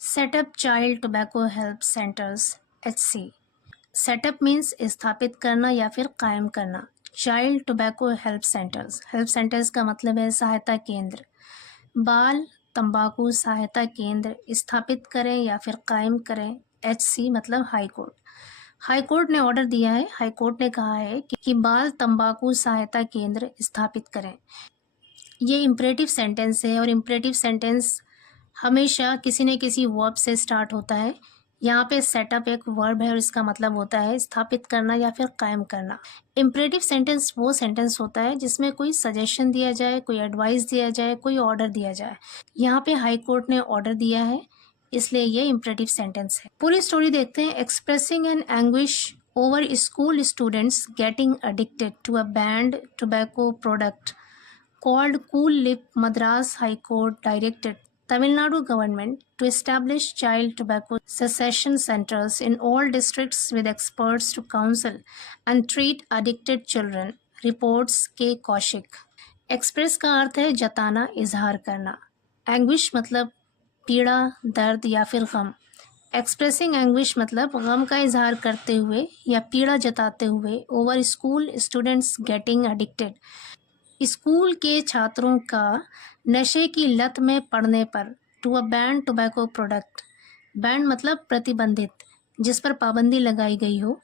Setup child tobacco help centres HC। Setup means स्थापित करना या फिर कायम करना। चाइल्ड टोबैको हेल्प सेंटर्स का मतलब है सहायता केंद्र। बाल तंबाकू सहायता केंद्र स्थापित करें या फिर कायम करें। HC मतलब हाई कोर्ट। हाई कोर्ट ने ऑर्डर दिया है, हाई कोर्ट ने कहा है कि बाल तंबाकू सहायता केंद्र स्थापित करें। ये इम्परेटिव सेंटेंस है और इम्परेटिव सेंटेंस हमेशा किसी न किसी वर्ब से स्टार्ट होता है। यहाँ पे सेटअप एक वर्ब है और इसका मतलब होता है स्थापित करना या फिर कायम करना। इम्परेटिव सेंटेंस वो सेंटेंस होता है जिसमें कोई सजेशन दिया जाए, कोई एडवाइस दिया जाए, कोई ऑर्डर दिया जाए। यहाँ पे हाई कोर्ट ने ऑर्डर दिया है, इसलिए ये इम्परेटिव सेंटेंस है। पूरी स्टोरी देखते हैं। Expressing an anguish over school students getting addicted to a ban tobacco product called Cool Lip, Madras High Court directed Tamil Nadu government to establish child tobacco cessation centers in all districts with experts to counsel and treat addicted children, reports K. Kaushik। Express का अर्थ है जताना, इजहार करना। Anguish मतलब पीड़ा, दर्द या फिर गम। एक्सप्रेसिंग एंग्विश मतलब गम का इजहार करते हुए या पीड़ा जताते हुए over school students getting addicted, school के छात्रों का नशे की लत में पड़ने पर, to a ban tobacco product. Ban मतलब प्रतिबंधित, जिस पर पाबंदी लगाई गई हो।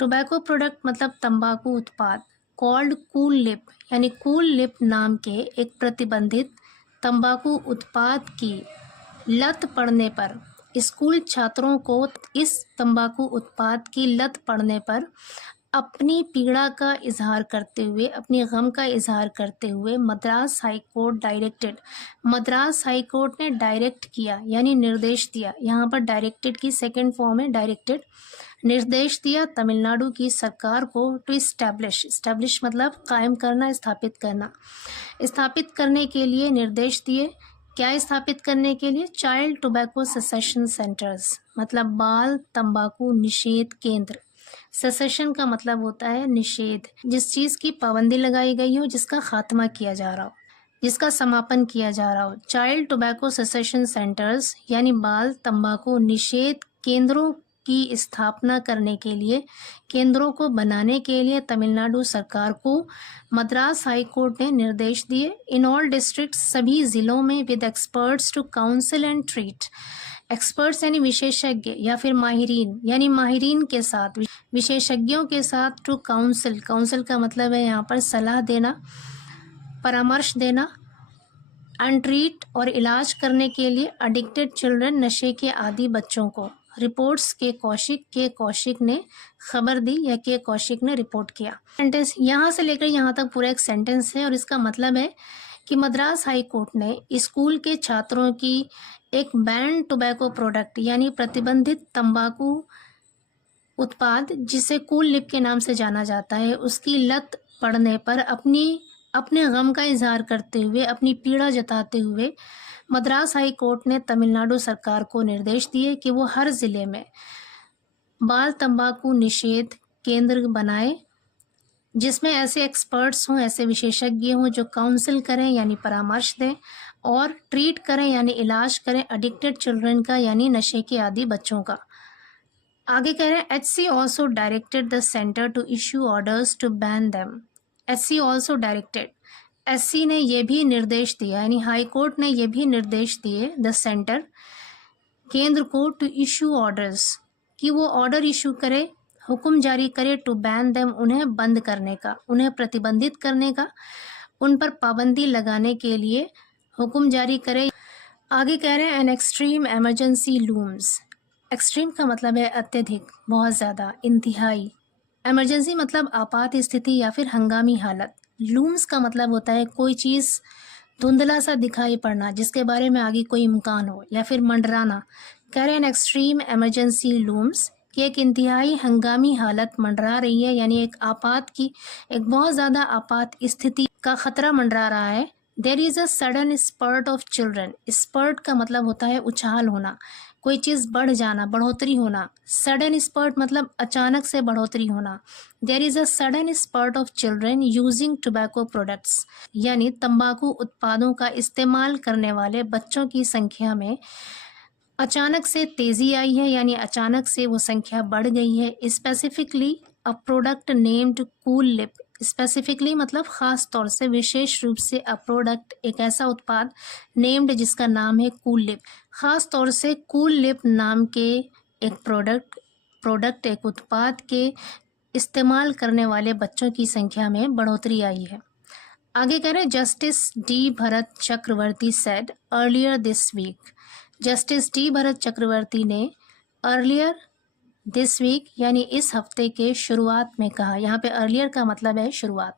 टोबैको प्रोडक्ट मतलब तंबाकू उत्पाद। कॉल्ड कूल लिप यानी कूल लिप नाम के एक प्रतिबंधित तंबाकू उत्पाद की लत पड़ने पर, स्कूल छात्रों को इस तंबाकू उत्पाद की लत पड़ने पर अपनी पीड़ा का इजहार करते हुए, अपनी गम का इजहार करते हुए Madras high court directed, Madras high court ने डायरेक्ट किया यानी निर्देश दिया। यहाँ पर डायरेक्टेड की सेकंड फॉर्म है डायरेक्टेड। निर्देश दिया तमिलनाडु की सरकार को टू इस्टेब्लिश मतलब कायम करना, स्थापित करना। स्थापित करने के लिए निर्देश दिए। क्या स्थापित करने के लिए? चाइल्ड टोबैको सेसेशन सेंटर्स मतलब बाल तंबाकू निषेध केंद्र। सेसेशन का मतलब होता है निषेध, जिस चीज़ की पाबंदी लगाई गई हो, जिसका खात्मा किया जा रहा हो, जिसका समापन किया जा रहा हो। चाइल्ड टोबैको सेसेशन सेंटर्स यानी बाल तंबाकू निषेध केंद्रों की स्थापना करने के लिए, केंद्रों को बनाने के लिए तमिलनाडु सरकार को मद्रास हाई कोर्ट ने निर्देश दिए। इन ऑल डिस्ट्रिक्ट सभी जिलों में with experts to council and treat. Experts यानी विशेषज्ञ या फिर माहिरीन यानी माहिरीन के साथ, विशेषज्ञों के साथ। टू काउंसिल, काउंसिल का मतलब है यहाँ पर सलाह देना, परामर्श देना। एंड ट्रीट और इलाज करने के लिए एडिक्टेड चिल्ड्रन नशे के आदी बच्चों को। रिपोर्ट्स के कौशिक ने खबर दी या के कौशिक ने रिपोर्ट किया। सेंटेंस यहाँ से लेकर यहाँ तक पूरा एक सेंटेंस है और इसका मतलब है कि मद्रास हाई कोर्ट ने स्कूल के छात्रों की एक बैन टोबैको प्रोडक्ट यानी प्रतिबंधित तंबाकू उत्पाद, जिसे कूल लिप के नाम से जाना जाता है, उसकी लत पड़ने पर अपने गम का इजहार करते हुए, अपनी पीड़ा जताते हुए मद्रास हाई कोर्ट ने तमिलनाडु सरकार को निर्देश दिए कि वो हर ज़िले में बाल तंबाकू निषेध केंद्र बनाए, जिसमें ऐसे एक्सपर्ट्स हों, ऐसे विशेषज्ञ हों जो काउंसिल करें यानी परामर्श दें, और ट्रीट करें यानी इलाज करें एडिक्टेड चिल्ड्रन का यानी नशे के आदी बच्चों का। आगे कह रहे हैं HC also directed the centre to issue orders to ban them. HC also directed, SC ने यह भी निर्देश दिया यानी हाई कोर्ट ने यह भी निर्देश दिए द सेंटर केंद्र को टू इशू ऑर्डर्स कि वो ऑर्डर इशू करे, हुक्म जारी करे, टू बैन देम उन्हें बंद करने का, उन्हें प्रतिबंधित करने का, उन पर पाबंदी लगाने के लिए हुक्म जारी करे। आगे कह रहे हैं an extreme emergency looms. Extreme का मतलब है अत्यधिक, बहुत ज़्यादा, इंतहाई। एमरजेंसी मतलब आपात स्थिति या फिर हंगामी हालत। लूम्स का मतलब होता है कोई चीज़ धुंधला सा दिखाई पड़ना, जिसके बारे में आगे कोई इम्कान हो, या फिर मंडराना। कह रहे हैं एक्सट्रीम एमरजेंसी लूम्स कि एक इंतहाई हंगामी हालत मंडरा रही है, यानी एक बहुत ज़्यादा आपात स्थिति का खतरा मंडरा रहा है। There is a sudden spurt of children. Spurt का मतलब होता है उछाल होना, कोई चीज़ बढ़ जाना, बढ़ोतरी होना। सडन स्पर्ट मतलब अचानक से बढ़ोतरी होना। There is a sudden spurt of children using tobacco products, यानी तंबाकू उत्पादों का इस्तेमाल करने वाले बच्चों की संख्या में अचानक से तेज़ी आई है यानी अचानक से वो संख्या बढ़ गई है। Specifically a product named cool lip, specifically मतलब ख़ास तौर से, विशेष रूप से, अ प्रोडक्ट एक ऐसा उत्पाद, नेम्ड जिसका नाम है कूल लिप, ख़ास तौर से कूल लिप नाम के एक प्रोडक्ट एक उत्पाद के इस्तेमाल करने वाले बच्चों की संख्या में बढ़ोतरी आई है। आगे कह रहे हैं justice D Bharat Chakravarthy said earlier this week. Justice D Bharat Chakravarthy ने अर्लियर दिस वीक यानी इस हफ्ते के शुरुआत में कहा। यहाँ पे अर्लियर का मतलब है शुरुआत।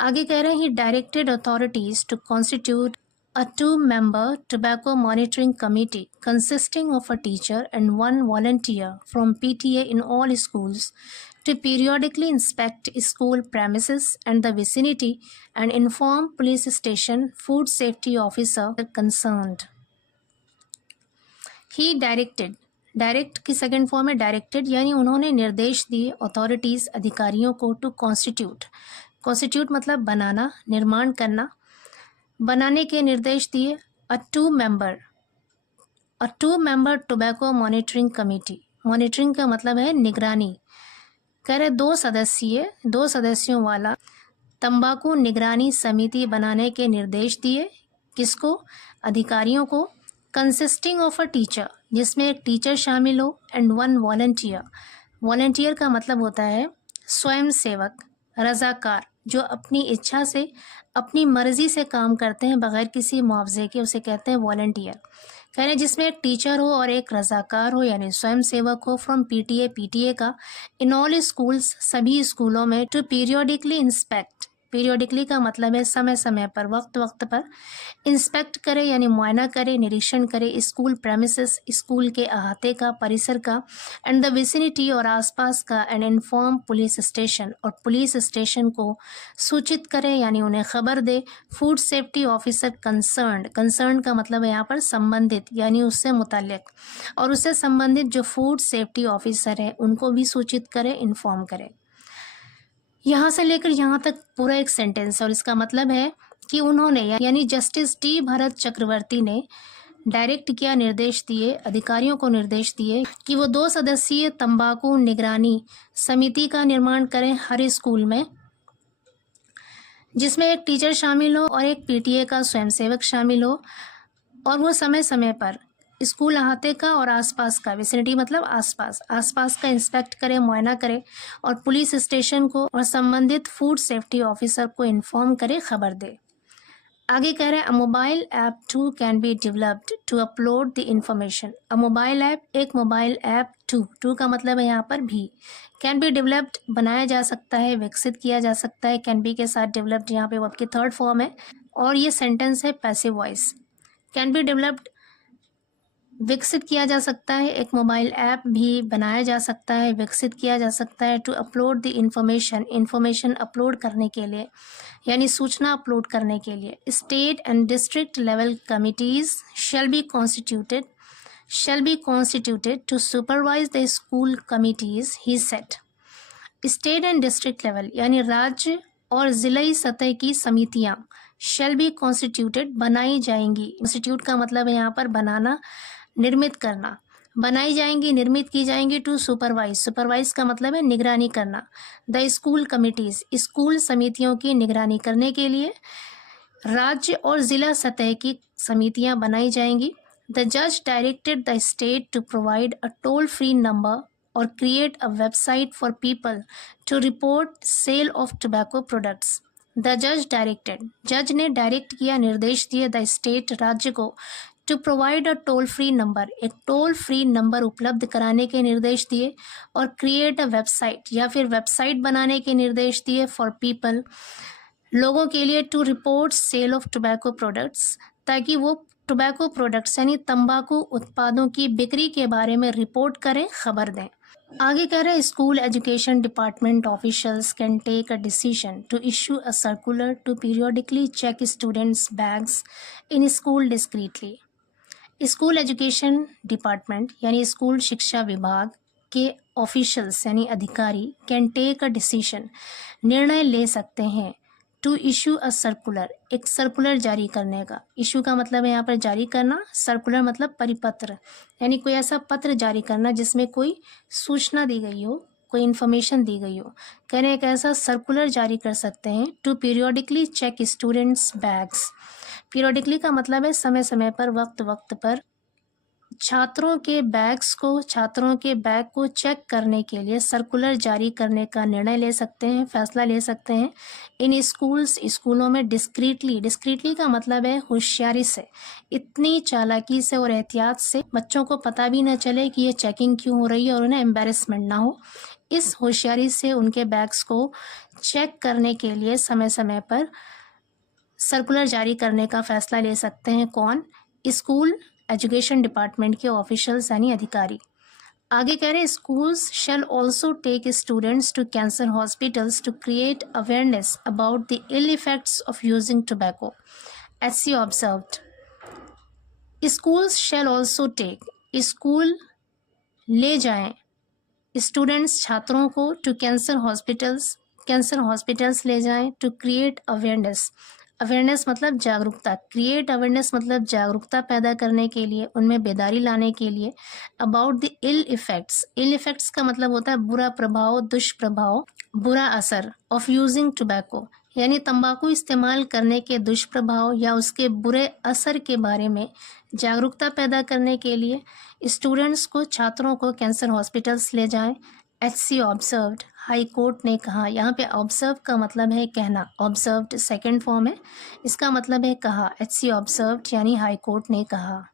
आगे कह रहे हैं he directed authorities to constitute a two-member tobacco monitoring committee consisting of a teacher and one volunteer from PTA in all schools to periodically inspect school premises and the vicinity and inform police station food safety officer concerned. He directed, direct की second form है directed, यानी उन्होंने निर्देश दिए authorities अधिकारियों को to constitute, constitute मतलब बनाना, निर्माण करना, बनाने के निर्देश दिए a two member tobacco monitoring committee. Monitoring का मतलब है निगरानी। कह रहे दो सदस्यों वाला तंबाकू निगरानी समिति बनाने के निर्देश दिए। किसको? अधिकारियों को। कंसिस्टिंग ऑफ अ टीचर, जिसमें एक टीचर शामिल हो, एंड वन वॉलंटियर, वॉलंटियर का मतलब होता है स्वयं सेवक, रजाकार, जो अपनी इच्छा से, अपनी मर्जी से काम करते हैं बगैर किसी मुआवजे के, उसे कहते हैं वॉलंटियर। कह रहे हैं जिसमें एक टीचर हो और एक रजाकार हो यानी स्वयं सेवक हो, फ्रॉम पीटीए का, इन ऑल स्कूल्स, सभी स्कूलों में, टू पीरियोडिकली इंस्पेक्ट, पीरियोडिकली का मतलब है समय समय पर, वक्त पर, इंस्पेक्ट करे यानी मुआयना करे, निरीक्षण करे, स्कूल प्रेमिसेस, स्कूल के अहाते का, परिसर का, एंड द विसिनिटी और आसपास का, एंड इन्फॉर्म पुलिस स्टेशन, और पुलिस स्टेशन को सूचित करे यानी उन्हें खबर दे, फूड सेफ्टी ऑफिसर कंसर्न का मतलब है यहाँ पर संबंधित यानी उससे मुताल्लिक, और उससे संबंधित जो फूड सेफ्टी ऑफिसर है उनको भी सूचित करे, इन्फॉर्म करे। यहाँ से लेकर यहाँ तक पूरा एक सेंटेंस, और इसका मतलब है कि उन्होंने यानी जस्टिस डी भरत चक्रवर्ती ने डायरेक्ट किया, निर्देश दिए, अधिकारियों को निर्देश दिए कि वो 2 सदस्यीय तंबाकू निगरानी समिति का निर्माण करें हर स्कूल में, जिसमें एक टीचर शामिल हो और एक पीटीए का स्वयंसेवक शामिल हो, और वो समय समय पर स्कूल अहाते का और आसपास का, विसिनिटी मतलब आसपास का इंस्पेक्ट करे, मुआयना करे, और पुलिस स्टेशन को और संबंधित फूड सेफ्टी ऑफिसर को इन्फॉर्म करे, खबर दे। आगे कह रहे हैं a mobile app to can be developed to upload the information. A mobile app, एक मोबाइल ऐप, टू का मतलब है यहाँ पर भी, कैन बी डेवलप्ड बनाया जा सकता है, विकसित किया जा सकता है, कैन बी के साथ डेवलप्ड यहाँ पे वर्ब की थर्ड फॉर्म है, और ये सेंटेंस है passive voice. Can be developed विकसित किया जा सकता है, एक मोबाइल ऐप भी बनाया जा सकता है, विकसित किया जा सकता है, to upload the information upload करने के लिए यानी सूचना अपलोड करने के लिए। State and district level committees shall be constituted to supervise the school committees, he said. State and district level यानी राज्य और जिलाई सतह की समितियां, शैल बी कॉन्स्टिट्यूटेड बनाई जाएंगी। कॉन्स्टिट्यूट का मतलब है यहाँ पर बनाना, निर्मित करना, बनाई जाएंगी, निर्मित की जाएंगी, टू सुपरवाइज का मतलब है निगरानी करना, द स्कूल कमिटीज, स्कूल समितियों की निगरानी करने के लिए राज्य और जिला सतह की समितियां बनाई जाएंगी। द जज directed the state to provide a toll free number और create a website for people to report sale of tobacco products. The जज डायरेक्टेड, जज ने डायरेक्ट किया, निर्देश दिए, द स्टेट, राज्य को, to provide a toll free number, एक टोल फ्री नंबर उपलब्ध कराने के निर्देश दिए, और क्रिएट अ वेबसाइट या फिर वेबसाइट बनाने के निर्देश दिए, फॉर पीपल, लोगों के लिए, to report sale of tobacco products, ताकि वो टोबैको प्रोडक्ट्स यानी तंबाकू उत्पादों की बिक्री के बारे में रिपोर्ट करें, खबर दें। आगे कह रहे हैं school education department officials can take a decision to issue a circular to periodically check students bags in school discreetly. School education department यानी स्कूल शिक्षा विभाग के ऑफिशियल्स यानी अधिकारी कैन टेक अ डिसीजन, निर्णय ले सकते हैं, टू इशू अ सर्कुलर, एक सर्कुलर जारी करने का। इशू का मतलब है यहाँ पर जारी करना, सर्कुलर मतलब परिपत्र, यानी कोई ऐसा पत्र जारी करना जिसमें कोई सूचना दी गई हो, कोई इन्फॉर्मेशन दी गई हो। कह रहे हैं एक ऐसा सर्कुलर जारी कर सकते हैं to periodically check students bags. Periodically का मतलब है समय समय पर, वक्त वक्त पर छात्रों के बैग को चेक करने के लिए सर्कुलर जारी करने का निर्णय ले सकते हैं, फैसला ले सकते हैं। इन स्कूल्स, स्कूलों में डिस्क्रीटली का मतलब है होशियारी से, इतनी चालाकी से और एहतियात से बच्चों को पता भी न चले कि ये चेकिंग क्यों हो रही है और उन्हें एम्बेरसमेंट ना हो। इस होशियारी से उनके बैग्स को चेक करने के लिए समय समय पर सर्कुलर जारी करने का फैसला ले सकते हैं। कौन? स्कूल एजुकेशन डिपार्टमेंट के ऑफिशियल्स यानी अधिकारी। आगे कह रहे हैं schools shall also take students to cancer hospitals to create awareness about the ill effects of using tobacco. HC observed, schools shall also take, school ले जाएं स्टूडेंट्स, छात्रों को, टू कैंसर हॉस्पिटल्स ले जाएं, टू क्रिएट अवेयरनेस, अवेयरनेस मतलब जागरूकता, create awareness मतलब जागरूकता पैदा करने के लिए, उनमें बेदारी लाने के लिए। अबाउट द इल इफेक्ट्स का मतलब होता है बुरा प्रभाव, दुष्प्रभाव, बुरा असर ऑफ यूजिंग टोबैको, यानी तंबाकू इस्तेमाल करने के दुष्प्रभाव या उसके बुरे असर के बारे में जागरूकता पैदा करने के लिए स्टूडेंट्स को, छात्रों को कैंसर हॉस्पिटल्स ले जाएं। HC ऑब्जर्व्ड, हाई कोर्ट ने कहा। यहाँ पे ऑब्जर्व का मतलब है कहना, ऑब्जर्व्ड सेकंड फॉर्म है, इसका मतलब है कहा। HC ऑब्जर्व्ड यानी हाई कोर्ट ने कहा।